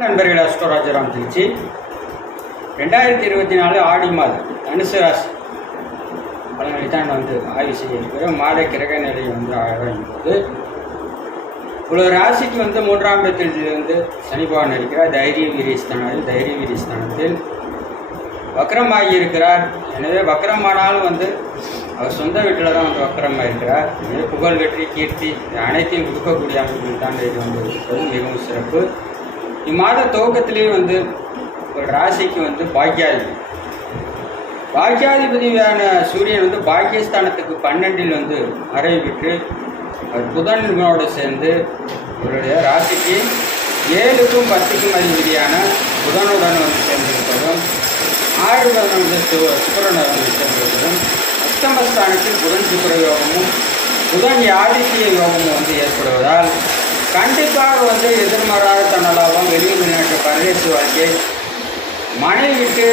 நண்பர்கள் அஸ்டோராஜராம் திருச்சி. ரெண்டாயிரத்தி இருபத்தி நாலு ஆடி மாதம் தனுசு ராசி பலனை தான் வந்து ஆய்வு செய்ய இருக்கிறோம். மாத கிரக நிலை வந்து ஆராயும்போது இவ்வளோ ராசிக்கு வந்து மூன்றாம் இடத்தில் வந்து சனி பகவான் இருக்கிறார். தைரிய வீரியஸ்தானத்தில் தைரிய வீரியஸ்தானத்தில் வக்ரமாகி இருக்கிறார். எனவே வக்ரமானாலும் வந்து அவர் சொந்த வீட்டில் தான் வந்து வக்கரமாக இருக்கிறார். எனவே புகழ் வெற்றி கீர்த்தி இது அனைத்தையும் கொடுக்கக்கூடிய அமைப்பில் தான் இது வந்து மிகவும் சிறப்பு. இம்மாத துவக்கத்திலேயே வந்து ஒரு ராசிக்கு வந்து பாக்கியாதிபதி. பாக்கியாதிபதியான சூரியன் வந்து பாக்கியஸ்தானத்துக்கு பன்னெண்டில் வந்து மறைவு பெற்று அவர் புதனோடு சேர்ந்து இவருடைய ராசிக்கு ஏழுக்கும் பத்துக்கும் அதிபதியான புதனுடன் வந்து சேர்ந்திருப்பதும் ஆறுடன் வந்து சு- வந்து சேர்ந்திருப்பதும் அஷ்டமஸ்தானத்தில் புதன் சுக்கர யோகமும் புதன் யாதித்ய யோகமும் வந்து ஏற்படுவதால் கண்டிப்பாக வந்து எதிர்மறாத தன்னலாபம் வெளியூர் வெளிநாட்டு பரதேச வாழ்க்கை மனைவி விட்டு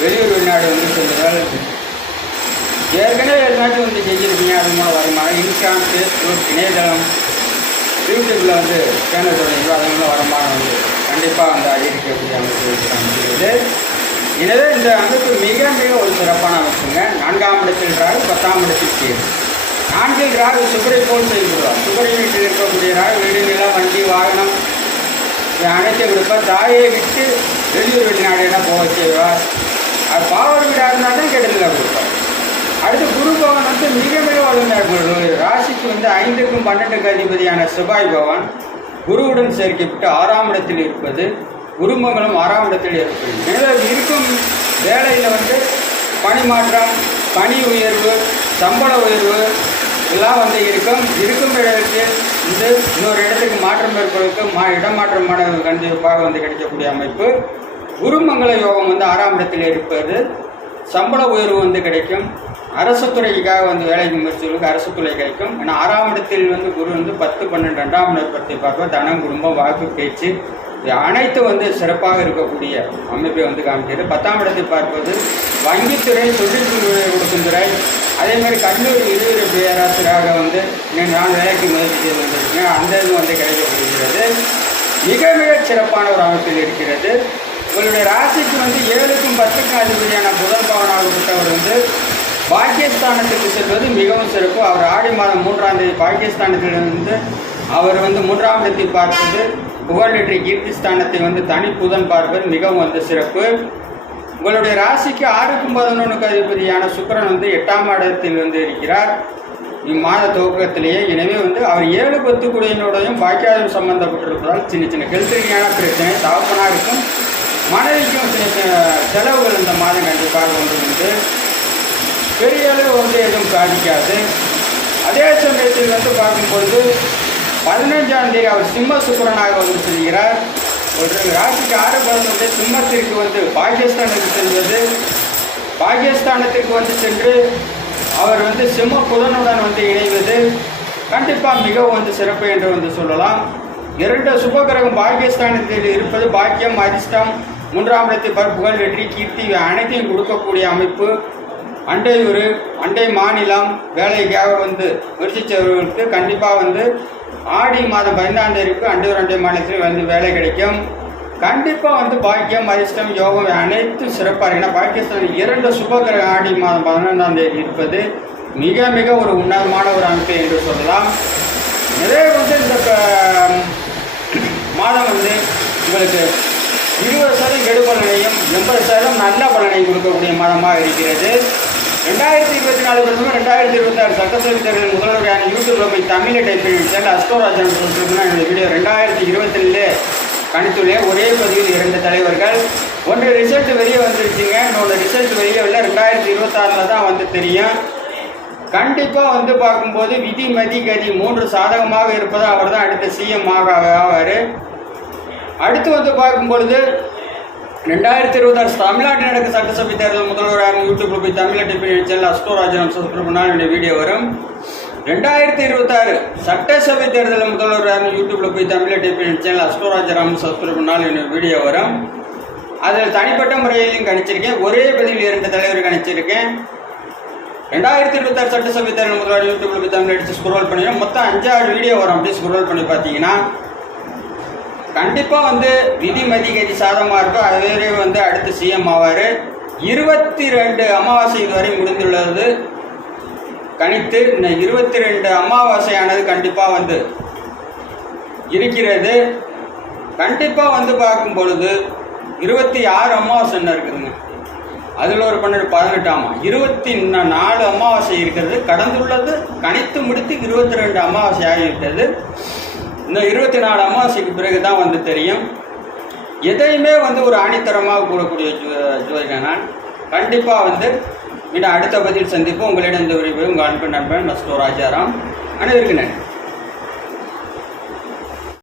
வெளியூர் வெளிநாடு வந்து செல்லுதல். ஏற்கனவே எல்லாத்தையும் வந்து செஞ்சுருக்கீங்க அது மூலம் வருமானம் இன்ஸ்டாம் ஃபேஸ்புக் இணையதளம் யூடியூப்பில் வந்து சேனல் தொடங்கியோ அதன் மூலம் வருமானம் வந்து கண்டிப்பாக வந்து அதிகரிக்கக்கூடிய அமைப்பு இருக்கிறது எனவே இந்த அமைப்பு மிக மிக ஒரு சிறப்பான அமைப்புங்க. நான்காம் இடத்தில் ராகு பத்தாம் இடத்தில் கீழ் நான்கில் ராகு சுக்கரை போல் செய்துள்ளார் சுக்கரை வீட்டில் இருக்கக்கூடிய வீடு நிலம் வண்டி வாகனம் இதை அனைத்தையும் கொடுப்பார் தாயை விட்டு வெளியூர் வெளிநாடுலாம் போக செய்வார் அது பாவர் வீடாக இருந்தால் தான் கெடுதலாக கொடுப்பார் அடுத்து குரு பவன் வந்து மிக மிக வலிமையாக குரு. ராசிக்கு வந்து ஐந்துக்கும் பன்னெண்டுக்கு அதிபதியான செவ்வாய் பவன் குருவுடன் சேர்க்கப்பட்டு ஆறாம் இடத்தில் இருப்பது குருமங்களும் ஆறாம் இடத்தில் இருப்பது. எனவே இருக்கும் வேலையில் வந்து பணி மாற்றம் பணி உயர்வு சம்பள உயர்வு எல்லாம் வந்து இருக்கும். இருக்கும் இடத்தில் இது இன்னொரு இடத்துக்கு மாற்றம் ஏற்படுவதற்கு மா இடமாற்றமான கண்டிப்பாக வந்து கிடைக்கக்கூடிய அமைப்பு. குருமங்கள யோகம் வந்து ஆறாம் இடத்தில் இருப்பது. சம்பள உயர்வு வந்து கிடைக்கும். அரசு துறைக்காக வந்து வேலைக்கு முயற்சிகளுக்கு அரசு துறை கிடைக்கும். ஏன்னா ஆறாம் இடத்தில் வந்து குரு வந்து பத்து பன்னெண்டு ரெண்டாம் இடத்தை பார்ப்போம் தனம் குடும்பம் வாக்கு பேச்சு. இது அனைத்தும் வந்து சிறப்பாக இருக்கக்கூடிய அமைப்பை வந்து காமிக்கிறது. பத்தாம் இடத்தை பார்ப்பது வங்கித்துறை தொழில் கொடுக்கும் துறை அதே மாதிரி கல்லூரி இருவரு பேராசிரியராக வந்து இன்னும் நான் வேலைக்கு முயற்சி செய்து வந்திருக்கேன் அந்த இது வந்து கிடைக்கப்படுகிறது. மிக மிக சிறப்பான ஒரு அமைப்பில் இருக்கிறது. உங்களுடைய ராசிக்கு வந்து ஏழுக்கும் பத்துக்கும் அதிபதியான புதன் பவனாகப்பட்டவர் வந்து பாகிஸ்தானத்துக்கு செல்வது மிகவும் சிறப்பு. அவர் ஆடி மாதம் மூன்றாம் தேதி பாகிஸ்தானத்திலிருந்து அவர் வந்து மூன்றாம் இடத்தை பார்ப்பது புகழ்நெற்றி கீர்த்தி ஸ்தானத்தை வந்து தனி புதன் பார்ப்பது மிகவும் வந்து சிறப்பு. உங்களுடைய ராசிக்கு ஆறுக்கும் பதினொன்றுக்கு அதிபதியான சுக்கிரன் வந்து எட்டாம் இடத்தில் வந்து இருக்கிறார். இம்மாத துவக்கத்திலேயே எனவே வந்து அவர் ஏழு பத்து குடியினோடையும் பாக்கியாதம் சம்பந்தப்பட்டிருப்பதால் சின்ன சின்ன கெழுத்தறியான பிரச்சனை தகப்பனாக இருக்கும். மனைவிக்கும் சின்ன சின்ன செலவுகள் இந்த மாதம் கண்டிப்பாக வந்து உண்டு. பெரிய அளவு வந்து எதுவும் பாதிக்காது. அதே சமயத்தில் வந்து பார்க்கும்பொழுது பதினஞ்சாம் தேதி அவர் சிம்ம சுக்கிரனாக வந்து செல்கிறார். ஒரு ராசிக்கு ஆறு பதினொன்று சிம்மத்திற்கு வந்து பாகிஸ்தானுக்கு செல்வது. பாகிஸ்தானத்திற்கு வந்து சென்று அவர் வந்து சிம்ம புதனுடன் வந்து இணைவது. கண்டிப்பாக மிகவும் வந்து சிறப்பு என்று வந்து சொல்லலாம். இரண்டு சுபகிரகம் பாகிஸ்தானத்தில் இருப்பது பாக்கியம் அதிர்ஷ்டம். மூன்றாம் இடத்தை பருப்புகள் வெற்றி கீர்த்தி அனைத்தையும் கொடுக்கக்கூடிய அமைப்பு. அண்டை ஊர் அண்டை மாநிலம் வேலைக்காக வந்து முயற்சிச்சவர்களுக்கு கண்டிப்பாக வந்து ஆடி மாதம் பதினைந்தாம் தேதிக்கு அண்டூர் அண்டை மாநிலத்தில் வந்து வேலை கிடைக்கும். கண்டிப்பாக வந்து பாக்கியம் அதிர்ஷ்டம் யோகம் அனைத்தும் சிறப்பாக இருக்கு. ஏன்னா பாகிஸ்தான் இரண்டு சுபகிரக ஆடி மாதம் பதினைந்தாம் தேதி இருப்பது மிக மிக ஒரு உன்னதமான ஒரு அமைப்பு என்று சொல்லலாம். நிறைய வந்து இந்த மாதம் வந்து உங்களுக்கு இருபது சதவீதம் கெடு பலனையும் எண்பது சதவீதம் நல்ல பலனையும் கொடுக்கக்கூடிய மாதமாக இருக்கிறது. ரெண்டாயிரத்தி இருபத்தி நாலு வருஷம் ரெண்டாயிரத்தி இருபத்தாறு சட்டசபை தேர்தல் முதல்வரான யூடியூப்ல போய் தமிழை டைப் பண்ணி சேர்ந்த அஸ்கோராஜன் சொல்லிட்டு என்னுடைய வீடியோ ரெண்டாயிரத்தி இருபத்தி ரெண்டுலே கணித்துள்ளேன். ஒரே பதிவில் இரண்டு தலைவர்கள். ஒன்று ரிசல்ட் வெளியே வந்துருச்சுங்க. இன்னொன்று ரிசல்ட் வெளியே இல்லை ரெண்டாயிரத்தி இருபத்தாறில் தான் வந்து தெரியும். கண்டிப்பாக வந்து பார்க்கும்போது விதி மதி கதி மூன்று சாதகமாக இருப்பது? அவர் தான் அடுத்த சிஎம் ஆக ஆவார். அடுத்து வந்து பார்க்கும் பொழுது ரெண்டாயிரத்தி இருபத்தாறு தமிழ்நாட்டில் நடக்க சட்டசபை தேர்தல் முதல்வராக யூடியூப்ல போய் தமிழ் டிபி செல்ல அஸ்டோராஜனம் சப்ஸ்கிரைப் பண்ணால் என்னுடைய வீடியோ வரும். ரெண்டாயிரத்தி இருபத்தாறு சட்டசபை தேர்தல் முதல்வராக யூடியூப்ல போய் தமிழ் டிபி சேனல் அஸ்டோராஜராம் சப்ஸ்கிரைப் பண்ணால் என்னுடைய வீடியோ வரும். அதில் தனிப்பட்ட முறையிலையும் கணிச்சிருக்கேன். ஒரே பதிவில் இரண்டு தலைவர் கணிச்சிருக்கேன். ரெண்டாயிரத்தி இருபத்தாறு சட்டசபை தேர்தல் முதல்வர் யூடியூப்ல போய் தமிழ் அடித்து ஸ்க்ரோல் பண்ணி மொத்தம் அஞ்சாறு வீடியோ வரும். அப்படியே ஸ்க்ரோல் பண்ணி பார்த்தீங்கன்னா கண்டிப்பாக வந்து விதி மதிகதி சாதமாக இருக்கும் அவரே வந்து அடுத்து சிஎம் ஆவார். இருபத்தி ரெண்டு அமாவாசை இதுவரை முடிந்துள்ளது. கணித்து இந்த இருபத்தி ரெண்டு அமாவாசையானது கண்டிப்பாக வந்து இருக்கிறது. கண்டிப்பாக வந்து பார்க்கும் பொழுது இருபத்தி ஆறு அமாவாசை இருக்குதுங்க? அதில் ஒரு பன்னெண்டு பதினெட்டாமா இருபத்தி நாலு அமாவாசை இருக்கிறது. கடந்துள்ளது கணித்து முடித்து இருபத்தி ரெண்டு அமாவாசை ஆகிவிட்டது. இந்த இருபத்தி நாலு அமாவாசைக்கு பிறகு தான் வந்து தெரியும். எதையுமே வந்து ஒரு ஆணித்தரமாக கூறக்கூடிய ஜோ- நான் கண்டிப்பாக வந்து மீண்டும் அடுத்த பதில் சந்திப்போம். உங்களிடம் இந்த விரிவு உங்கள் அன்பு நண்பன் மஸ்டோ ராஜாராம். அனைவருக்கு நன்றி.